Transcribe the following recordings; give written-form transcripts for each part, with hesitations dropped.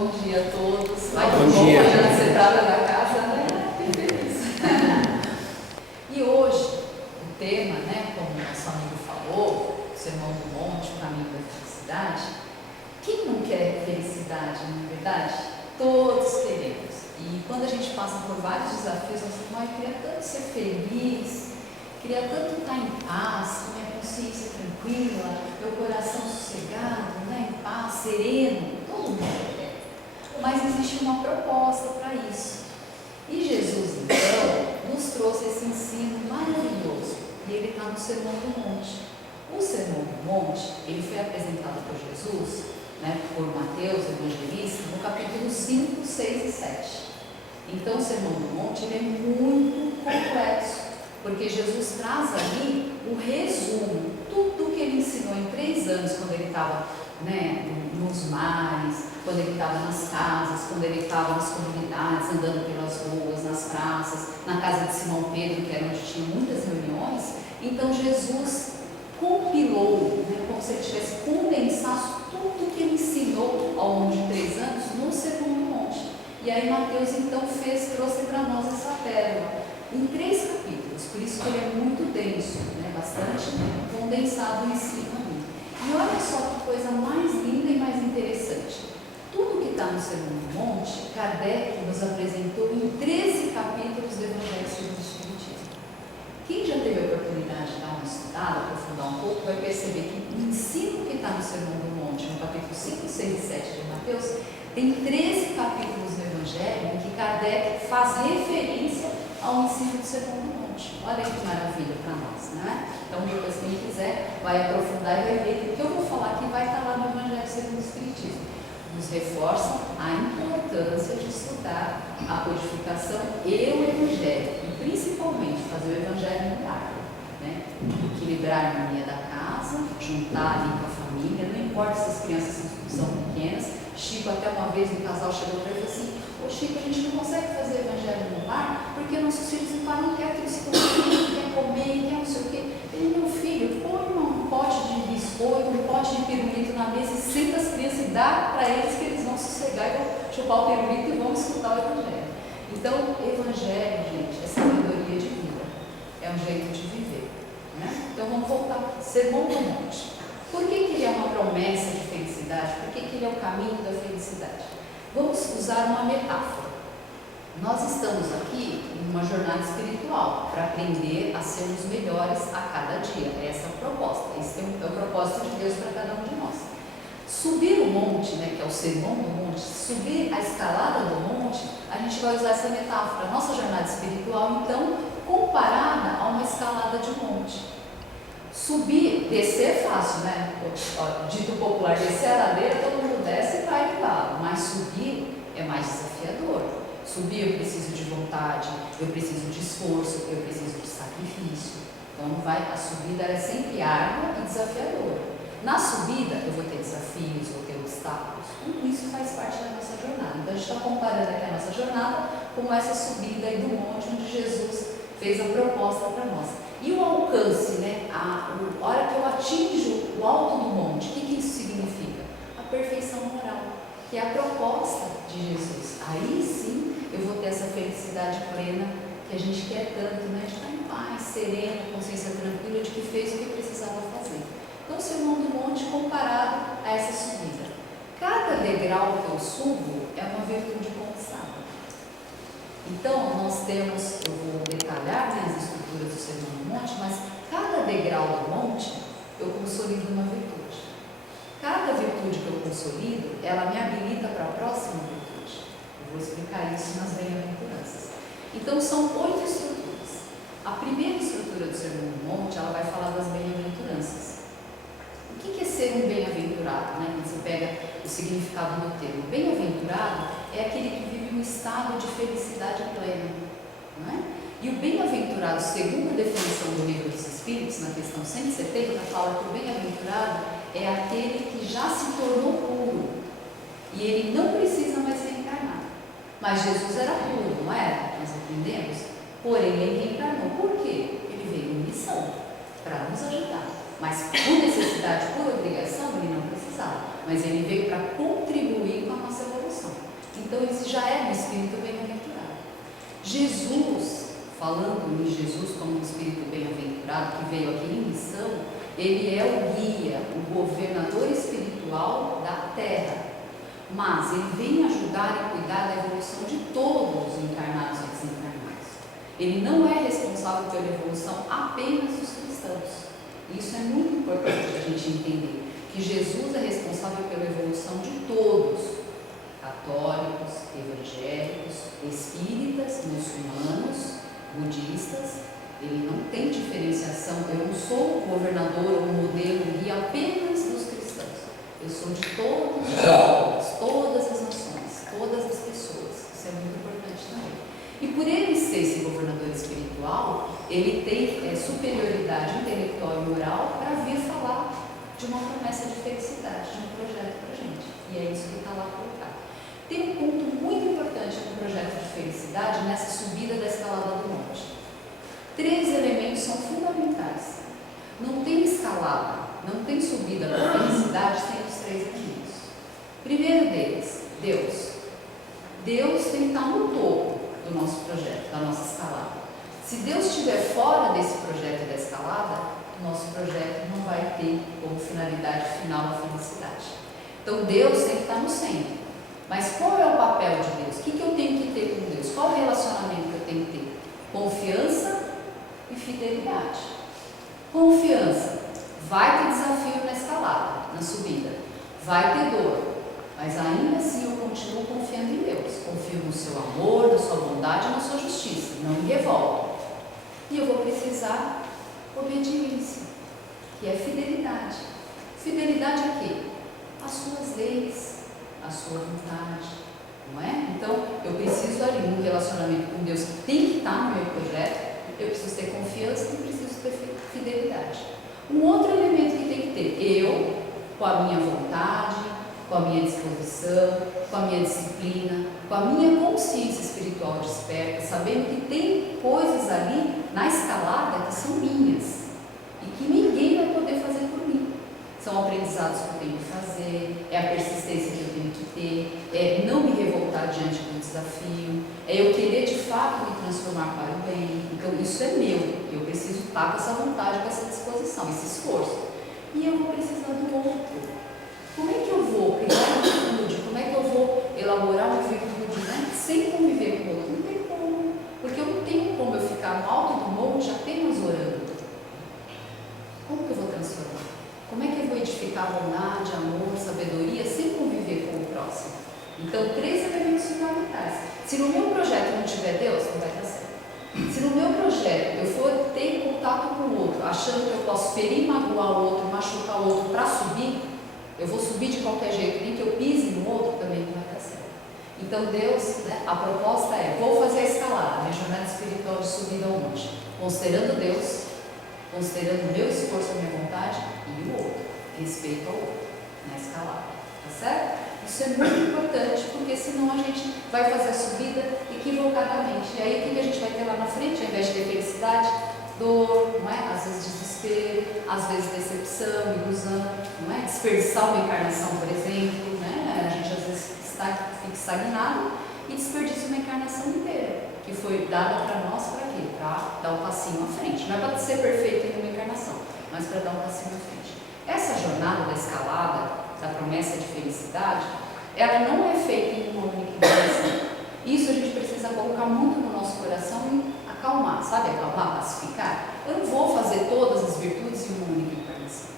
Bom dia a todos. Ai, Bom que bom dia. a você estava na casa, né? Que feliz. E hoje, o tema, né, como o nosso amigo falou, o Sermão do Monte, o caminho da felicidade. Quem não quer felicidade, não é verdade? Todos queremos. E quando a gente passa por vários desafios, nós falamos, eu queria tanto ser feliz, queria tanto estar em paz, com minha consciência tranquila, meu coração sossegado, né, em paz, sereno. Todo mundo quer. Mas existe uma proposta para isso. E Jesus, então, nos trouxe esse ensino maravilhoso. E ele está no Sermão do Monte. O Sermão do Monte, ele foi apresentado por Jesus, né, por Mateus, evangelista, no capítulo 5, 6 e 7. Então, o Sermão do Monte ele é muito complexo, porque Jesus traz ali o resumo, tudo que ele ensinou em 3 anos, quando ele estava, né, nos mares, quando ele estava nas casas, quando ele estava nas comunidades, andando pelas ruas, nas praças, na casa de Simão Pedro, que era onde tinha muitas reuniões. Então Jesus compilou, né, como se ele tivesse condensado tudo que ele ensinou ao longo de 3 anos no Sermão do Monte. E aí Mateus então trouxe para nós essa pérola em 3 capítulos, por isso que ele é muito denso, né, bastante condensado em cima ali. E olha só que coisa mais linda e mais interessante. Tudo que está no Sermão do Monte, Kardec nos apresentou em 13 capítulos do Evangelho segundo o Espiritismo. Quem já teve a oportunidade de dar uma estudada, aprofundar um pouco, vai perceber que o ensino que está no Sermão do Monte, no capítulo 5, 6 e 7 de Mateus, tem 13 capítulos do Evangelho em que Kardec faz referência ao ensino do Sermão do Monte. Olha que maravilha para nós, né? Então, depois, quem quiser, vai aprofundar e vai ver que o que eu vou falar aqui vai estar lá no Evangelho segundo o Espiritismo. Nos reforça a importância de estudar a codificação e o Evangelho, e principalmente fazer o Evangelho no lar, né? Equilibrar a harmonia da casa, juntar ali com a família, não importa se as crianças são pequenas. Chico, até uma vez, um casal chegou para ele e falou assim: ô Chico, a gente não consegue fazer o Evangelho no lar porque nossos filhos não param quietos, eles quer comer, quer não sei o quê. Ele, meu filho, põe um pote de biscoito, um pote de pirulito na mesa e senta as crianças e dá para eles que eles vão sossegar e vão chupar o pirulito e vão escutar o Evangelho. Então, Evangelho, gente, é sabedoria de vida, é um jeito de viver, né? Então, vamos voltar aqui. Sermão do Monte. Por que ele é uma promessa de felicidade? Por que ele é o caminho da felicidade? Vamos usar uma metáfora. Nós estamos aqui em uma jornada espiritual para aprender a sermos melhores a cada dia. Essa é a proposta. Esse é o propósito de Deus para cada um de nós. Subir o monte, né, que é o Sermão do Monte, subir a escalada do monte, a gente vai usar essa metáfora. A nossa jornada espiritual, então, comparada a uma escalada de monte. Subir, descer é fácil, né? Dito popular, descer a ladeira, todo mundo desce e vai embalo, mas subir é mais desafiador. Subir eu preciso de vontade, eu preciso de esforço, eu preciso de sacrifício. Então a subida é sempre árdua e desafiadora. Na subida eu vou ter desafios, vou ter obstáculos, tudo isso faz parte da nossa jornada. Então a gente está comparando aqui a nossa jornada com essa subida aí do monte onde Jesus fez a proposta para nós. E o alcance, né? A hora que eu atinjo o alto do monte, o que isso significa? A perfeição moral, que é a proposta de Jesus. Aí sim eu vou ter essa felicidade plena que a gente quer tanto, né? De estar em paz, sereno, consciência tranquila de que fez o que precisava fazer. Então, o Sermão do Monte comparado a essa subida. Cada degrau que eu subo é uma virtude conquistada. Então, nós temos, eu vou detalhar, né, as estruturas do Sermão do Monte, mas cada degrau do monte eu consolido uma virtude. Cada virtude que eu consolido, ela me habilita para a próxima virtude. Eu vou explicar isso nas bem-aventuranças. Então, são 8 estruturas. A primeira estrutura do Sermão do Monte, ela vai falar das bem-aventuranças. O que é ser um bem-aventurado, né? Quando você pega o significado do termo. Bem-aventurado é aquele que vive um estado de felicidade plena, não é? E o bem-aventurado, segundo a definição do Livro dos Espíritos, na questão 170, fala que o bem-aventurado é aquele que já se tornou puro e ele não precisa mais reencarnar. Mas Jesus era puro, não era? Nós aprendemos. Porém, ele reencarnou. Por quê? Ele veio em missão para nos ajudar. Mas por necessidade, por obrigação, ele não precisava. Mas ele veio para contribuir com a nossa evolução. Então esse já é um espírito bem-aventurado. Jesus, falando em Jesus como um espírito bem-aventurado que veio aqui em missão, ele é o guia, o governador espiritual da terra. Mas ele vem ajudar e cuidar da evolução de todos os encarnados e desencarnados. Ele não é responsável pela evolução apenas dos cristãos. Isso é muito importante a gente entender, que Jesus é responsável pela evolução de todos, católicos, evangélicos, espíritas, muçulmanos, budistas. Ele não tem diferenciação. Eu não sou o governador ou o modelo, o guia apenas dos cristãos. Eu sou de todos os povos, todas as nações, todas as pessoas. Isso é muito importante também. E por ele ser esse governador espiritual, ele tem superioridade intelectual e moral para vir falar de uma promessa de felicidade, de um projeto para a gente. E é isso que está lá colocado. Tem um ponto muito importante no projeto de felicidade nessa subida da escalada do monte. 3 elementos são fundamentais. Não tem escalada, não tem subida para a felicidade sem os 3 elementos. Primeiro deles, Deus. Deus tem que estar no topo do nosso projeto, da nossa escalada. Se Deus estiver fora desse projeto da escalada, o nosso projeto não vai ter como finalidade final a felicidade. Então Deus tem que estar no centro. Mas qual é o papel de Deus? O que eu tenho que ter com Deus? Qual o relacionamento que eu tenho que ter? Confiança e fidelidade. Confiança. Vai ter desafio na escalada, na subida. Vai ter dor. Mas ainda assim eu continuo confiando em Deus. Confio no seu amor, na sua bondade e na sua justiça. Não me revolto. E eu vou precisar obediência, que é fidelidade. Fidelidade a quê? Às suas leis, à sua vontade. Não é? Então, eu preciso ali no relacionamento com Deus, que tem que estar no meu projeto. Eu preciso ter confiança e preciso ter fidelidade. Um outro elemento que tem que ter, eu, com a minha vontade, com a minha disposição, com a minha disciplina, com a minha consciência espiritual desperta, sabendo que tem coisas ali na escalada que são minhas e que ninguém vai poder fazer por mim. São aprendizados que eu tenho que fazer, é a persistência que eu tenho que ter, é não me revoltar diante do desafio, é eu querer de fato me transformar para o bem. Então isso é meu, eu preciso estar com essa vontade, com essa disposição, esse esforço. E eu vou precisar do outro. Como é que eu vou criar uma virtude? Como é que eu vou elaborar uma virtude, né? Sem conviver com o outro? Não tem como, porque eu não tenho como eu ficar no alto do monte apenas orando. Como que eu vou transformar? Como é que eu vou edificar bondade, amor, sabedoria sem conviver com o próximo? Então, 3 elementos fundamentais. Se no meu projeto não tiver Deus, não vai dar certo. Se no meu projeto eu for ter contato com o outro, achando que eu posso ferir, magoar o outro, machucar o outro para subir, eu vou subir de qualquer jeito, nem que eu pise no outro, também não vai dar certo. Então Deus, né, a proposta é, vou fazer a escalada, minha jornada espiritual de subida ao monte, considerando Deus, considerando o meu esforço, a minha vontade e o outro, respeito ao outro, na escalada, tá certo? Isso é muito importante, porque senão a gente vai fazer a subida equivocadamente. E aí o que a gente vai ter lá na frente? Ao invés de ter felicidade, dor, não é? Às vezes desespero, às vezes decepção, ilusão, não é? Desperdiçar uma encarnação, por exemplo, né? A gente às vezes fica estagnado e desperdiça uma encarnação inteira, que foi dada para nós para quê? Para dar um passinho à frente. Não é para ser perfeito em uma encarnação, mas para dar um passinho à frente. Essa jornada da escalada, da promessa de felicidade, ela não é feita em uma única encarnação. Isso a gente precisa colocar muito no nosso coração e acalmar, sabe? Acalmar, pacificar. Eu não vou fazer todas as virtudes em uma única encarnação.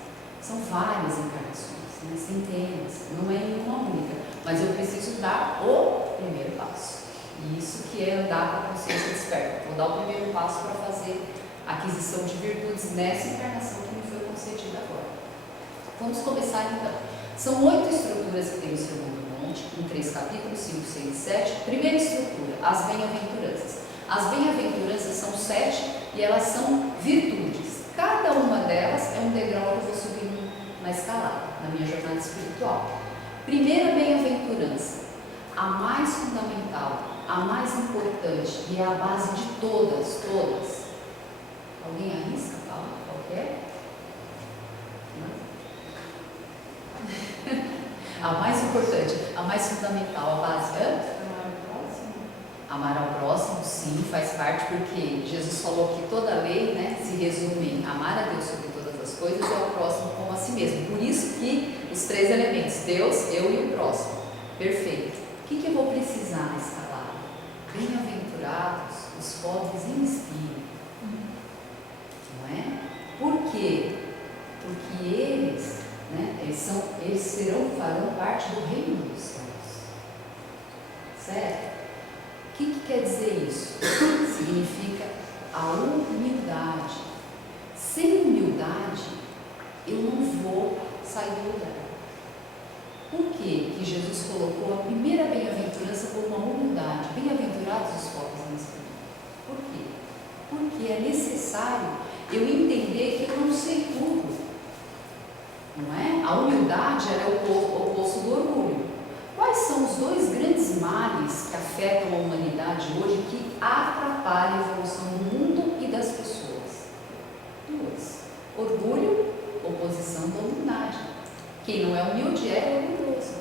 São várias encarnações, né? Centenas, não é em uma única. Mas eu preciso dar o primeiro passo. E isso que é andar com a consciência desperta. Vou dar o primeiro passo para fazer a aquisição de virtudes nessa encarnação que me foi concedida agora. Vamos começar então. São 8 estruturas que tem o Sermão do Monte, em 3 capítulos, 5, 6 e 7. Primeira estrutura, as bem-aventuranças. As bem-aventuranças são 7 e elas são virtudes. Cada uma delas é um degrau que eu vou subir na escalada, na minha jornada espiritual. Primeira bem-aventurança, a mais fundamental, a mais importante e é a base de todas. Alguém arrisca? Fala, qual que é? A mais importante, a mais fundamental, a base, Amar ao próximo, sim, faz parte, porque Jesus falou que toda a lei, né, se resume em amar a Deus sobre todas as coisas e ao próximo como a si mesmo. Por isso que os 3 elementos, Deus, eu e o próximo. Perfeito. O que eu vou precisar nessa palavra? Bem-aventurados os pobres em espírito. Não é? Por quê? Porque eles, né, farão parte do reino dos céus. Certo? O que quer dizer isso? Significa a humildade. Sem humildade, eu não vou sair do lugar. Por que Jesus colocou a primeira bem-aventurança como uma humildade? Bem-aventurados os pobres em espírito. Por quê? Porque é necessário eu entender que eu não sei tudo. Não é? A humildade ela é o oposto do orgulho. Quais são os 2 grandes males que afetam a humanidade hoje que atrapalham a evolução do mundo e das pessoas? 2. Orgulho, oposição da humildade. Quem não é humilde é orgulhoso,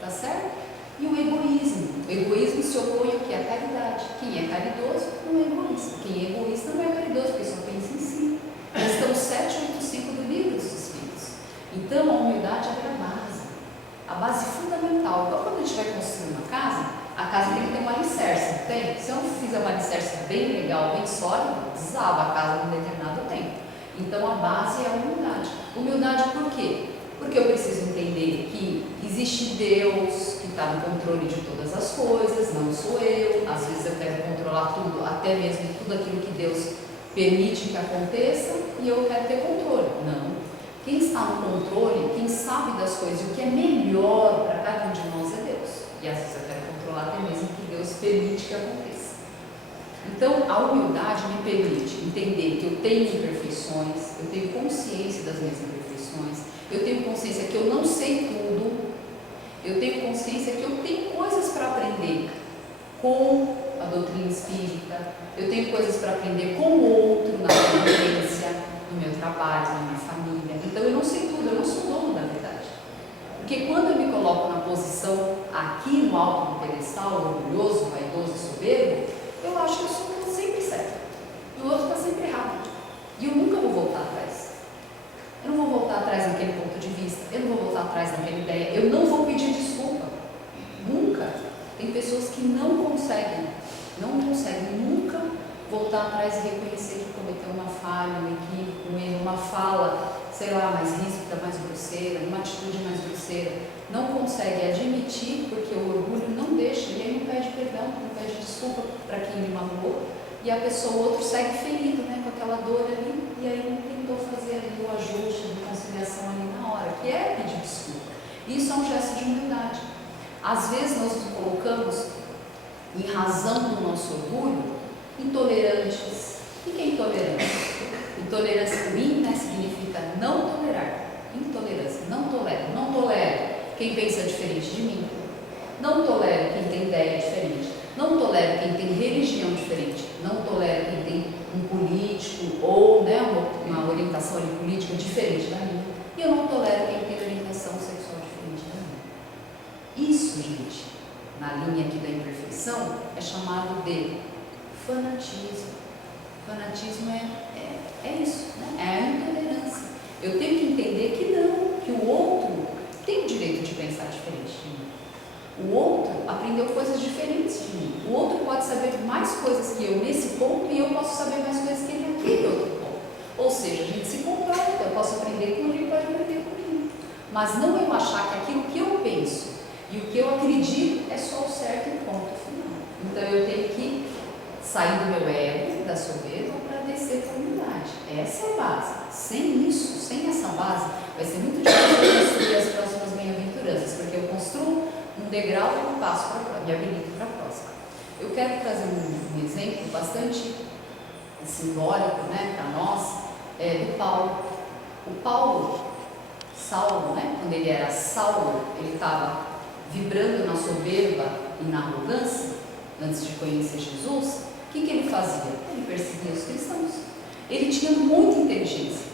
tá certo? E o egoísmo. O egoísmo se opõe ao que? À caridade. Quem é caridoso não é egoísta. Quem é egoísta não é caridoso, porque só pensa em si. Estamos 785 do Livro dos Espíritos. Então, a humildade é a base fundamental. Então, quando a gente vai construir uma casa, a casa tem que ter um alicerce, não tem? Se eu não fizer um alicerce bem legal, bem sólido, desaba a casa num determinado tempo. Então, a base é a humildade. Humildade por quê? Porque eu preciso entender que existe Deus que está no controle de todas as coisas, não sou eu. Às vezes eu quero controlar tudo, até mesmo tudo aquilo que Deus permite que aconteça, e eu quero ter controle. Não. Quem está no controle, quem sabe das coisas, o que é melhor para cada um de nós é Deus. E às vezes eu quero controlar até mesmo o que Deus permite que aconteça. Então, a humildade me permite entender que eu tenho imperfeições, eu tenho consciência das minhas imperfeições, eu tenho consciência que eu não sei tudo, eu tenho consciência que eu tenho coisas para aprender com a doutrina espírita, eu tenho coisas para aprender com o outro na convivência, no meu trabalho, na minha família. Então eu não sei tudo, eu não sou dono da verdade. Porque quando eu me coloco na posição aqui no alto do pedestal, orgulhoso, vaidoso e soberbo, eu acho que eu sou sempre certo e o outro está sempre errado. E eu nunca vou voltar atrás. Eu não vou voltar atrás naquele ponto de vista, eu não vou voltar atrás naquela ideia, eu não vou pedir desculpa. Nunca. Tem pessoas que não conseguem nunca voltar atrás e reconhecer que cometeu uma falha, um equívoco, um erro, uma fala, sei lá, mais ríspida, mais grosseira, uma atitude mais grosseira. Não consegue admitir porque o orgulho não deixa, e aí não pede perdão, não pede desculpa para quem lhe magoou, e a pessoa, o outro segue ferido, né, com aquela dor ali, e aí não tentou fazer ali o ajuste de conciliação ali na hora, que é pedir desculpa. Isso é um gesto de humildade. Às vezes nós nos colocamos, em razão do nosso orgulho, intolerantes. O que é intolerância? Intolerância ruim, né, significa não tolerar. Intolerância, não tolero quem pensa diferente de mim, não tolero quem tem ideia diferente, não tolero quem tem religião diferente, não tolero quem tem um político ou, né, uma orientação ali, política diferente da minha, e eu não tolero quem tem orientação sexual diferente da minha. Isso, gente, na linha aqui da imperfeição, é chamado de fanatismo. Fanatismo é isso, né? É a intolerância. Eu tenho que entender que não, que o outro tem o direito de pensar diferente de mim. O outro aprendeu coisas diferentes de mim. O outro pode saber mais coisas que eu nesse ponto e eu posso saber mais coisas que ele naquele outro ponto. Ou seja, a gente se completa. Eu posso aprender com ele, ele pode aprender comigo. Mas não eu achar que aquilo que eu penso e o que eu acredito é só o certo e ponto final. Então eu tenho que sair do meu ego, da soberba, para descer para a humildade. Essa é a base. Sem isso, sem essa base, vai ser muito difícil construir as próximas bem-aventuranças, porque eu construo um degrau e passo para me habilito para a próxima. Eu quero trazer um exemplo bastante simbólico, né, para nós, do Paulo. O Saulo, né, quando ele era Saulo, ele estava vibrando na soberba e na arrogância, antes de conhecer Jesus. O que ele fazia? Ele perseguia os cristãos. Ele tinha muita inteligência,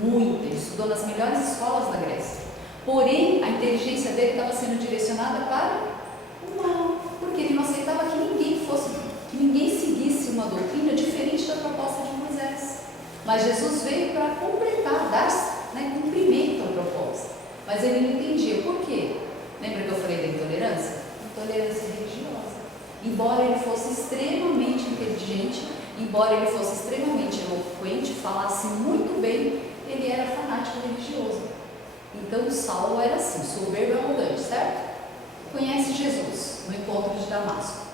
muito. Ele estudou nas melhores escolas da Grécia. Porém, a inteligência dele estava sendo direcionada para o mal, porque ele não aceitava que ninguém fosse Mas Jesus veio para completar, dar, né, cumprimento ao propósito. Mas ele não entendia. Por quê? Lembra que eu falei da intolerância? Intolerância religiosa. Embora ele fosse extremamente inteligente, embora ele fosse extremamente eloquente, falasse muito bem, ele era fanático religioso. Então Saulo era assim, soberbo e arrogante, certo? Conhece Jesus no encontro de Damasco.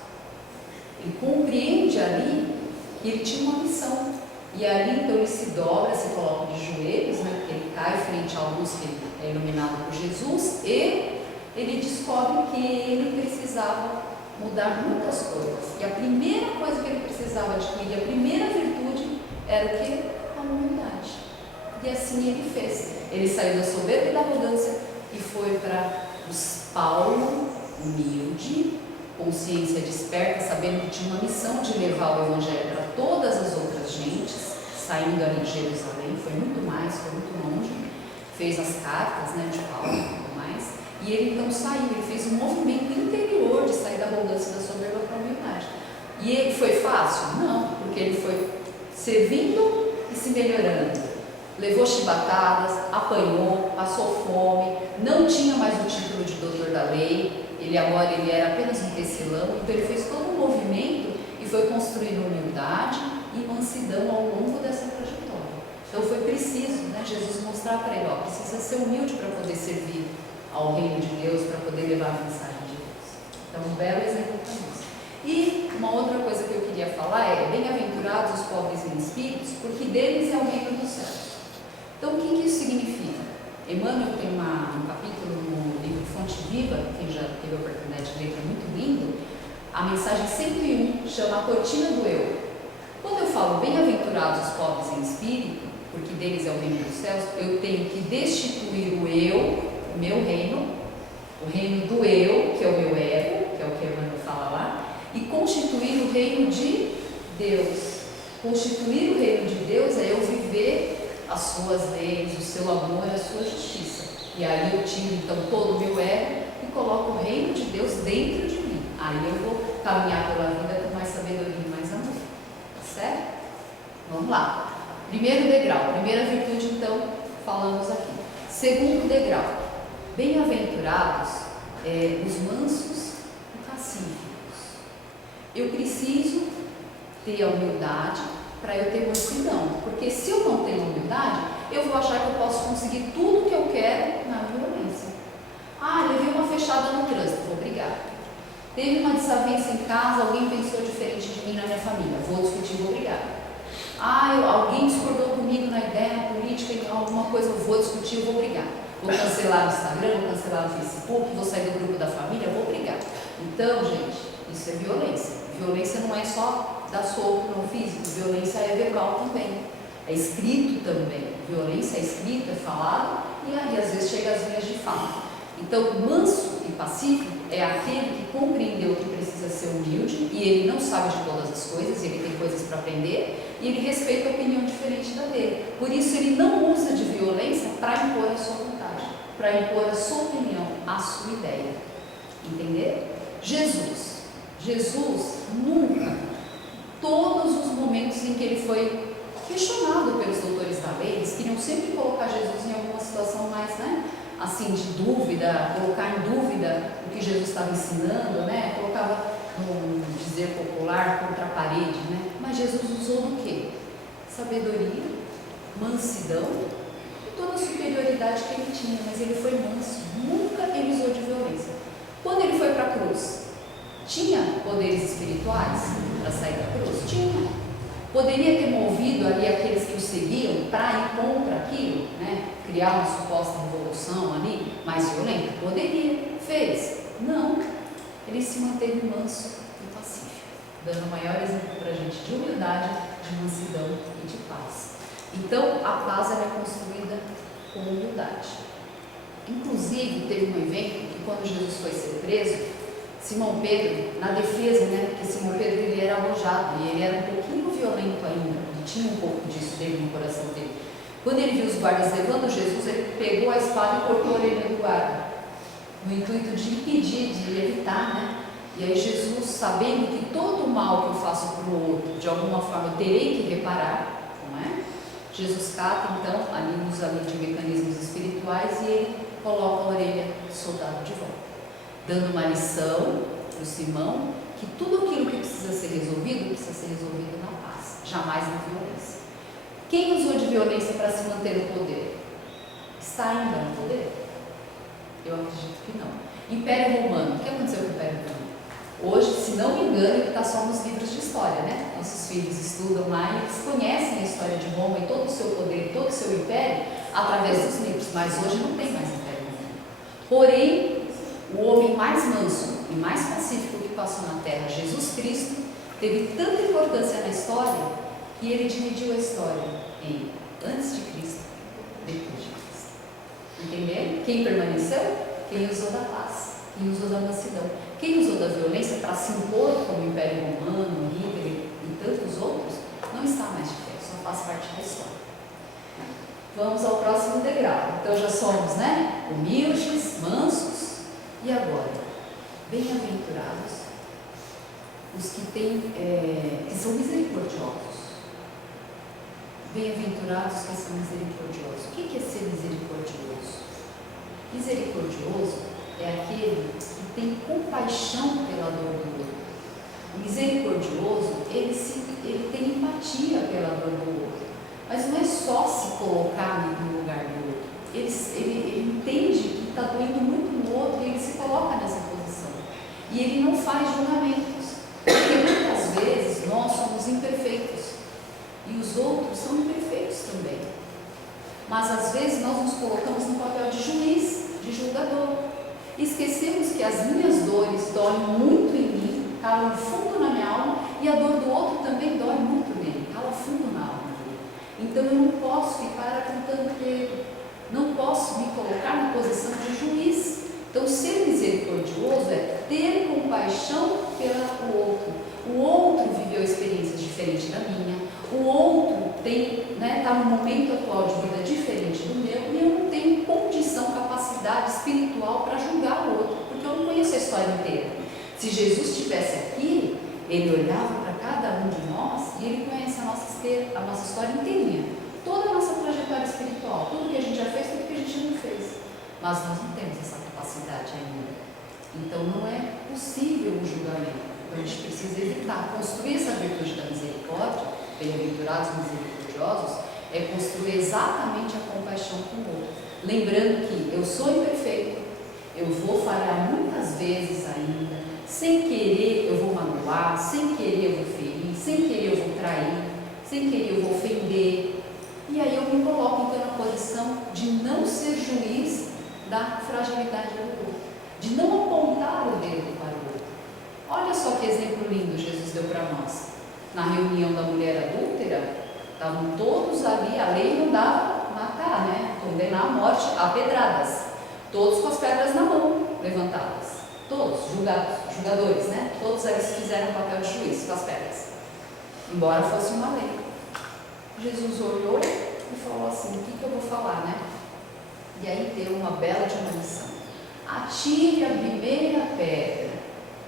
Ele compreende ali que ele tinha uma missão. E ali então ele se dobra, se coloca de joelhos, né? Ele cai frente à luz que é iluminado por Jesus e ele descobre que ele precisava mudar muitas coisas. E a primeira coisa que ele precisava adquirir, a primeira virtude, era o que? A humildade. E assim ele fez. Ele saiu da soberba e da arrogância e foi para Paulo, humilde, consciência desperta, sabendo que tinha uma missão de levar o evangelho para todas as outras gentes, saindo ali de Jerusalém, foi muito mais, foi muito longe, fez as cartas, né, de Paulo e tudo mais, e ele então saiu, ele fez um movimento interior de sair da arrogância e da soberba para a humildade. E ele foi fácil? Não, porque ele foi servindo e se melhorando. Levou chibatadas, apanhou, passou fome, não tinha mais o título de doutor da lei, ele era apenas um tecelão, então ele fez todo um movimento e foi construindo humildade e mansidão ao longo dessa trajetória. Então foi preciso, né, Jesus mostrar para ele, precisa ser humilde para poder servir ao reino de Deus, para poder levar a mensagem de Deus. Então um belo exemplo para nós. E uma outra coisa que eu queria falar é, bem-aventurados os pobres em espíritos, porque deles é o reino dos céus. Então, o que isso significa? Emmanuel tem um capítulo no livro Fonte Viva, quem já teve a oportunidade de ler, que é muito lindo, a mensagem 101 chama a cortina do eu. Quando eu falo bem-aventurados os pobres em espírito, porque deles é o reino dos céus, eu tenho que destituir o eu, o meu reino, o reino do eu, que é o meu ego, que é o que Emmanuel fala lá, e constituir o reino de Deus. Constituir o reino de Deus é eu viver as suas leis, o seu amor e a sua justiça. E aí eu tiro então todo o meu ego e coloco o reino de Deus dentro de mim. Aí eu vou caminhar pela vida com mais sabedoria e mais amor. Tá certo? Vamos lá. Primeiro degrau, primeira virtude então, falamos aqui. Segundo degrau, bem-aventurados os mansos e pacíficos. Eu preciso ter a humildade para eu ter mansidão, porque se eu não tenho humildade, eu vou achar que eu posso conseguir tudo que eu quero na violência. Levei uma fechada no trânsito, vou brigar. Teve uma desavença em casa, alguém pensou diferente de mim na minha família, vou discutir, vou brigar. Alguém discordou comigo na ideia política, em alguma coisa, eu vou discutir, eu vou brigar. Vou cancelar no Instagram, vou cancelar no Facebook, vou sair do grupo da família, vou brigar. Então, gente, isso é violência. Violência não é só dar soco no físico, violência é verbal também, é escrito também. Violência é escrito, é falado e aí às vezes chega às vias de fato. Então, manso e pacífico é aquele que compreendeu que precisa ser humilde e ele não sabe de todas as coisas, ele tem coisas para aprender e ele respeita a opinião diferente da dele. Por isso, ele não usa de violência para impor a sua vontade, para impor a sua opinião, a sua ideia. Entender? Jesus nunca, todos os momentos em que ele foi questionado pelos doutores da lei, eles queriam sempre colocar Jesus em alguma situação mais, assim, de dúvida, colocar em dúvida o que Jesus estava ensinando, colocava, no dizer popular, contra a parede, Mas Jesus usou do quê? Sabedoria, mansidão e toda a superioridade que ele tinha, mas ele foi manso, nunca ele usou de violência. Quando ele foi para a cruz, tinha poderes espirituais para sair da cruz? Tinha. Poderia ter movido ali aqueles que o seguiam para ir contra aquilo, criar uma suposta revolução ali, mais violenta? Poderia. Fez? Não. Ele se manteve manso e pacífico, dando o maior exemplo para a gente de humildade, de mansidão e de paz. Então, a paz ela é construída com humildade. Inclusive, teve um evento que quando Jesus foi ser preso, Simão Pedro, na defesa, porque Simão Pedro ele era arrojado e ele era um pouquinho violento ainda, ele tinha um pouco disso dele no coração dele. Quando ele viu os guardas levando Jesus, ele pegou a espada e cortou a orelha do guarda, no intuito de impedir, de evitar, E aí Jesus, sabendo que todo o mal que eu faço para o outro, de alguma forma eu terei que reparar, Jesus cata, então, ali usa ali de mecanismos espirituais e ele coloca a orelha do soldado de volta, dando uma lição para o Simão que tudo aquilo que precisa ser resolvido na paz, jamais na violência. Quem usou de violência para se manter no poder? Está ainda no poder? Eu acredito que não. Império Romano, o que aconteceu com o Império Romano? Hoje, se não me engano, ele está só nos livros de história, né? Nossos filhos estudam lá e eles conhecem a história de Roma e todo o seu poder, todo o seu império, através dos livros, mas hoje não tem mais Império Romano. Porém, o homem mais manso e mais pacífico que passou na Terra, Jesus Cristo, teve tanta importância na história que ele dividiu a história em antes de Cristo e depois de Cristo. Entenderam? Quem permaneceu? Quem usou da paz, quem usou da mansidão, quem usou da violência para se impor como o Império Romano, Hitler e tantos outros, não está mais de pé, só faz parte da história. Vamos ao próximo degrau. Então já somos, né, humildes, mansos, e agora, bem-aventurados os que que são misericordiosos. Bem-aventurados que são misericordiosos. O que é ser misericordioso? Misericordioso é aquele que tem compaixão pela dor do outro. O misericordioso, ele tem empatia pela dor do outro. Mas não é só se colocar no lugar do outro. Ele entende que está doendo muito no outro e ele se coloca nessa posição. E ele não faz julgamentos. Porque muitas vezes nós somos imperfeitos. E os outros são imperfeitos também. Mas às vezes nós nos colocamos no papel de juiz, de julgador. E esquecemos que as minhas dores doem muito em mim, calam fundo na minha alma, e a dor do outro também dói muito nele, cala fundo na alma dele. Então eu não posso ficar apontando o dedo, não posso me colocar na posição de juiz. Então ser misericordioso é ter compaixão pelo outro. O outro viveu experiências diferentes da minha, o outro está num momento atual de vida diferente do meu, e eu não tenho condição, capacidade espiritual para julgar o outro, porque eu não conheço a história inteira. Se Jesus estivesse aqui, ele olhava para cada um de nós e ele conhece a nossa história inteirinha, toda a nossa trajetória espiritual, tudo que a gente já fez, tudo que a gente não fez. Mas nós não temos essa capacidade ainda. Então não é possível o julgamento. Então a gente precisa evitar. Construir essa virtude da misericórdia, bem-aventurados misericordiosos, é construir exatamente a compaixão com o outro. Lembrando que eu sou imperfeito, eu vou falhar muitas vezes ainda, sem querer eu vou magoar, sem querer eu vou ferir, sem querer eu vou trair, sem querer eu vou ofender. E aí eu me coloco então na posição de não ser juiz da fragilidade do outro, de não apontar o dedo para o outro. Olha só que exemplo lindo Jesus deu para nós. Na reunião da mulher adúltera, estavam todos ali, a lei mandava matar, né? Condenar à morte a pedradas, todos com as pedras na mão, levantadas, todos julgadores, né? Todos eles fizeram o papel de juiz com as pedras, embora fosse uma lei. Jesus olhou e falou assim: o que eu vou falar, né? E aí deu uma bela de uma lição: atire a primeira pedra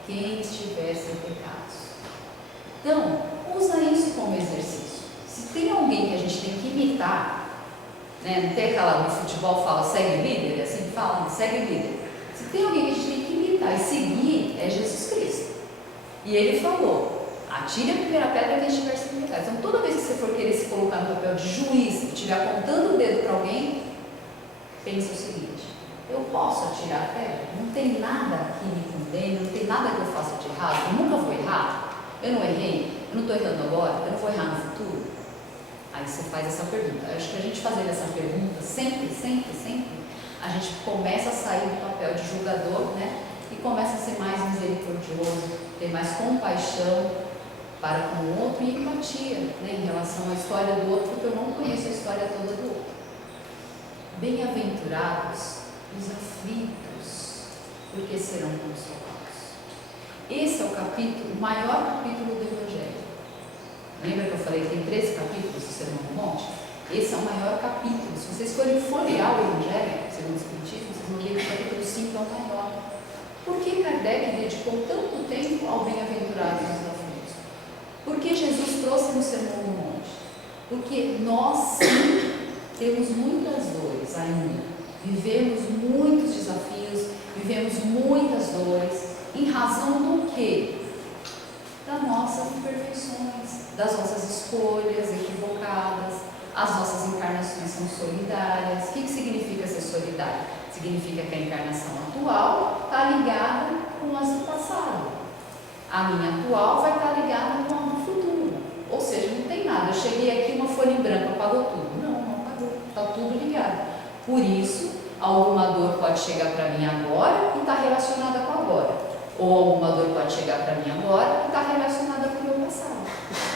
quem estiver sem pecados. Então, usa isso como exercício. Se tem alguém que a gente tem que imitar, né? Não tem aquela no futebol fala segue o líder, é assim que fala, né? Segue o líder. Se tem alguém que a gente tem que imitar e seguir, é Jesus Cristo. E ele falou: atire a primeira pedra quem estiver sem pecados. Então, toda vez que você for querer se colocar no papel de juiz e estiver apontando o dedo para alguém, pense o seguinte: eu posso atirar a pedra? Não tem nada que me condene, não tem nada que eu faça de errado, eu nunca vou errar. Eu não errei, eu não estou errando agora, eu não vou errar no futuro. Aí você faz essa pergunta. Eu acho que a gente fazendo essa pergunta sempre, a gente começa a sair do papel de julgador, né? E começa a ser mais misericordioso, ter mais compaixão para com o outro e empatia, né, em relação à história do outro, porque eu não conheço a história toda do outro. Bem-aventurados os aflitos, porque serão consolados. Esse é o capítulo, o maior capítulo do Evangelho. Lembra que eu falei que tem 13 capítulos do Sermão do Monte? Esse é o maior capítulo. Se vocês forem folhear o Evangelho, segundo o Espiritismo, vocês vão ver que o capítulo 5 é o maior. Por que Kardec dedicou tanto tempo ao bem-aventurados os aflitos? Porque Jesus trouxe no Sermão do Monte Porque nós sim temos muitas dores ainda, vivemos muitos desafios, vivemos muitas dores, em razão do quê? Das nossas imperfeições, das nossas escolhas equivocadas. As nossas encarnações são solidárias. O que significa ser solidário? Significa que a encarnação atual está ligada com as do passado. A minha atual vai estar ligada com a do futuro. Ou seja, não tem nada. Eu cheguei aqui, uma folha em branco, apagou tudo. Não apagou. Está tudo ligado. Por isso, alguma dor pode chegar para mim agora e está relacionada com agora. Ou alguma dor pode chegar para mim agora e está relacionada com o meu passado.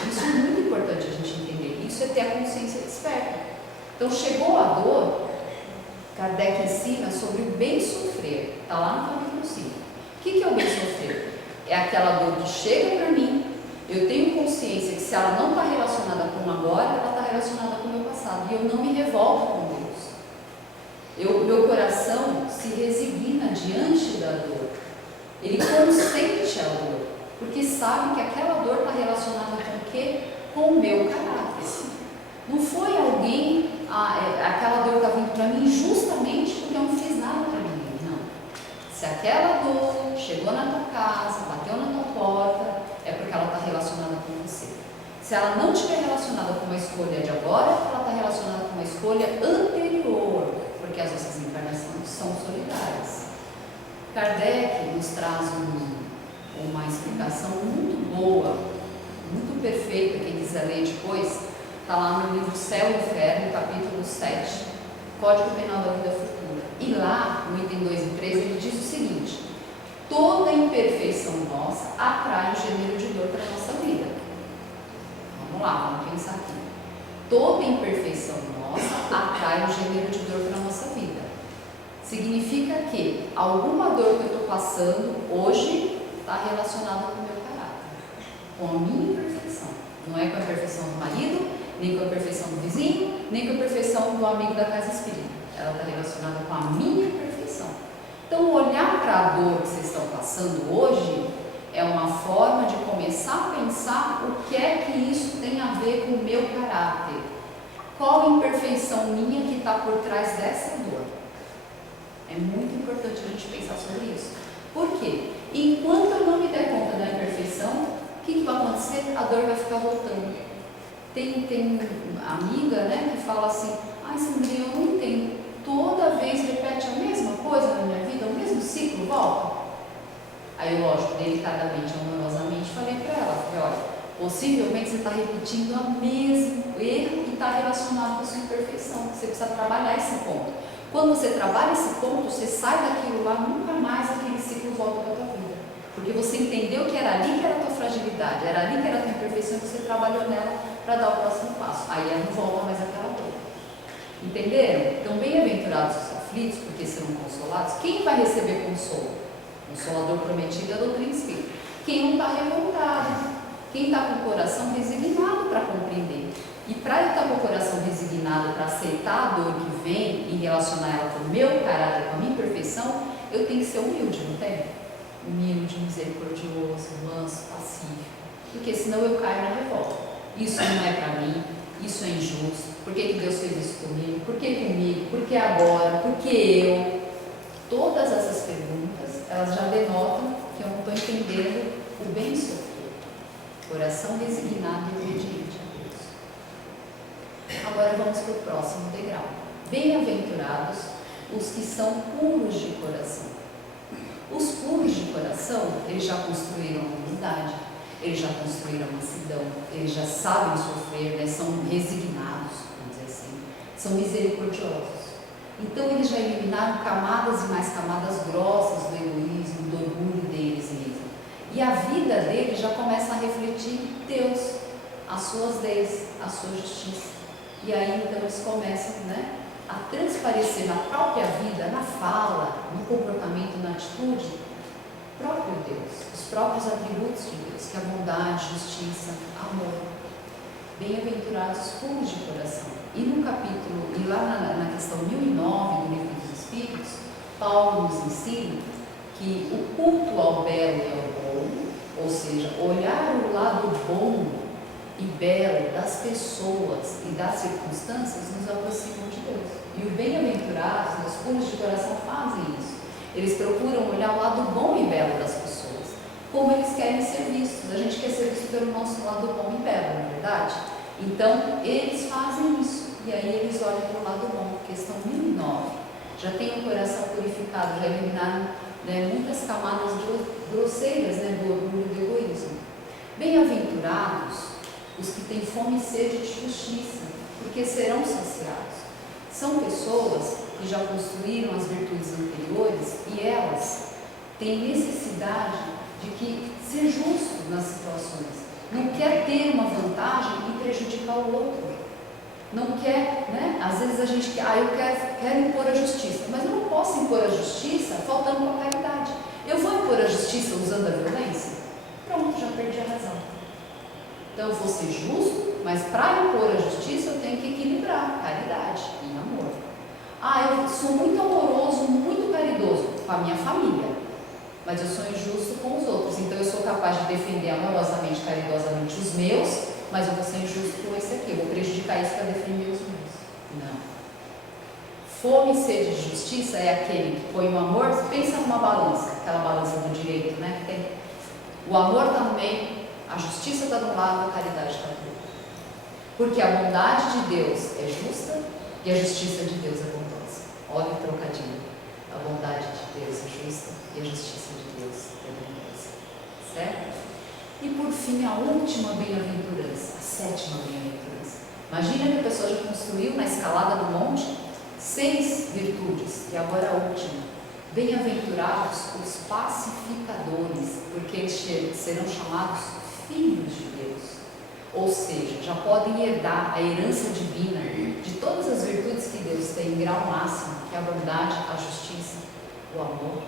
Isso é muito importante a gente entender. Isso é ter a consciência desperta. Então, chegou a dor, Kardec ensina sobre o bem sofrer. Está lá no capítulo 5. O que é o bem sofrer? É aquela dor que chega para mim, eu tenho consciência que se ela não está relacionada com agora, ela está relacionada com o meu passado. E eu não me revolto com Deus. Meu coração se resigna diante da dor. Ele consente a dor, porque sabe que aquela dor está relacionada com o quê? Com o meu caráter. Não foi alguém, aquela dor está vindo para mim justamente porque eu não fiz nada para ninguém. Não. Se aquela dor chegou na tua casa, bateu na tua porta, é porque ela está relacionada com você. Se ela não estiver relacionada com uma escolha de agora, ela está relacionada com uma escolha anterior, porque as nossas encarnações são solidárias. Kardec nos traz uma explicação muito boa, muito perfeita, quem quiser ler depois, está lá no livro Céu e Inferno, capítulo 7, Código Penal da Vida Futura. E lá, no item 2 e 3, ele diz o seguinte: toda imperfeição nossa atrai um gênero de dor para a nossa vida. Vamos lá, vamos pensar aqui. Toda imperfeição nossa atrai um gênero de dor para a nossa vida. Significa que alguma dor que eu estou passando hoje está relacionada com o meu caráter, com a minha imperfeição. Não é com a imperfeição do marido, nem com a imperfeição do vizinho, nem com a imperfeição do amigo da casa espírita. Ela está relacionada com a minha imperfeição. Então, olhar para a dor que vocês estão passando hoje é uma forma de começar a pensar o que é que isso tem a ver com o meu caráter. Qual a imperfeição minha que está por trás dessa dor? É muito importante a gente pensar sobre isso. Por quê? Enquanto eu não me der conta da imperfeição, o que vai acontecer? A dor vai ficar voltando. Tem uma amiga, né, que fala assim: ai, Sandrinha, eu não entendo. Toda vez repete a mesma coisa na minha vida, o mesmo ciclo volta. Aí eu, lógico, delicadamente, amorosamente, falei para ela, olha, possivelmente você está repetindo o mesmo erro e está relacionado com a sua imperfeição. Você precisa trabalhar esse ponto. Quando você trabalha esse ponto, você sai daquilo lá, nunca mais aquele ciclo volta para a tua vida. Porque você entendeu que era ali que era a tua fragilidade, era ali que era a tua imperfeição, que você trabalhou nela para dar o próximo passo. Aí ela não volta mais aquela dor. Entenderam? Então, bem-aventurados os aflitos, porque serão consolados. Quem vai receber consolo? O Consolador prometido é a doutrina espírita. Quem não está revoltado, quem está com o coração resignado para compreender. E para ele estar com o coração resignado para aceitar a dor que vem e relacionar ela com o meu caráter, com a minha imperfeição, eu tenho que ser humilde, não tem? Humilde, misericordioso, manso, pacífico. Porque senão eu caio na revolta. Isso não é para mim, isso é injusto. Por que Deus fez isso comigo? Por que comigo? Por que agora? Por que eu? Todas essas perguntas, elas já denotam que eu não estou entendendo o bem sofrer. Coração resignado e obediente a Deus. Agora vamos para o próximo degrau. Bem-aventurados os que são puros de coração. Os puros de coração, eles já construíram a humildade, eles já construíram a mansidão, eles já sabem sofrer, né? São resignados, vamos dizer assim, são misericordiosos. Então eles já eliminaram camadas e mais camadas grossas do egoísmo, do orgulho deles mesmos. E a vida deles já começa a refletir Deus, as suas leis, a sua justiça. E aí então eles começam, né, a transparecer na própria vida, na fala, no comportamento, na atitude, o próprio Deus, os próprios atributos de Deus, que é a bondade, justiça, amor. Bem-aventurados puros de coração. E no capítulo, e lá na questão 1009 do Livro dos Espíritos, Paulo nos ensina que o culto ao belo e ao bom, ou seja, olhar o lado bom e belo das pessoas e das circunstâncias nos aproximam de Deus. E os bem-aventurados, os puros de coração, fazem isso. Eles procuram olhar o lado bom e belo das pessoas, como eles querem ser vistos. A gente quer ser visto pelo nosso lado bom e belo, não é verdade? Então, eles fazem isso, e aí eles olham para o lado bom. Questão 1009. Já tem um coração purificado, já eliminaram, né, muitas camadas grosseiras, né, do orgulho e do egoísmo. Bem-aventurados os que têm fome e sede de justiça, porque serão saciados. São pessoas que já construíram as virtudes anteriores e elas têm necessidade de ser justo nas situações. Não quer ter uma vantagem e prejudicar o outro. Não quer, né? Às vezes a gente quer, eu quero impor a justiça, mas eu não posso impor a justiça faltando com a caridade. Eu vou impor a justiça usando a violência? Pronto, já perdi a razão. Então eu vou ser justo, mas para impor a justiça eu tenho que equilibrar caridade e amor. Eu sou muito amoroso, muito caridoso com a minha família, mas eu sou injusto com os outros. Então eu sou capaz de defender amorosamente, caridosamente os meus, mas eu vou ser injusto com esse aqui, eu vou prejudicar isso para defender os meus. Não. Fome e sede de justiça é aquele que põe o amor, pensa numa balança, aquela balança do direito, né? Que tem. O amor está no meio, a justiça está de um lado, a caridade está do outro. Porque a bondade de Deus é justa e a justiça de Deus é bondosa. Olha o trocadilho. A bondade de Deus é justa e a justiça de Deus é bondosa. Certo? E por fim, a última bem-aventurança, a sétima bem-aventurança. Imagina que a pessoa já construiu na escalada do monte 6 virtudes, e agora a última. Bem-aventurados os pacificadores, porque eles serão chamados filhos de Deus. Ou seja, já podem herdar a herança divina de todas as virtudes que Deus tem em grau máximo, que é a bondade, a justiça, o amor.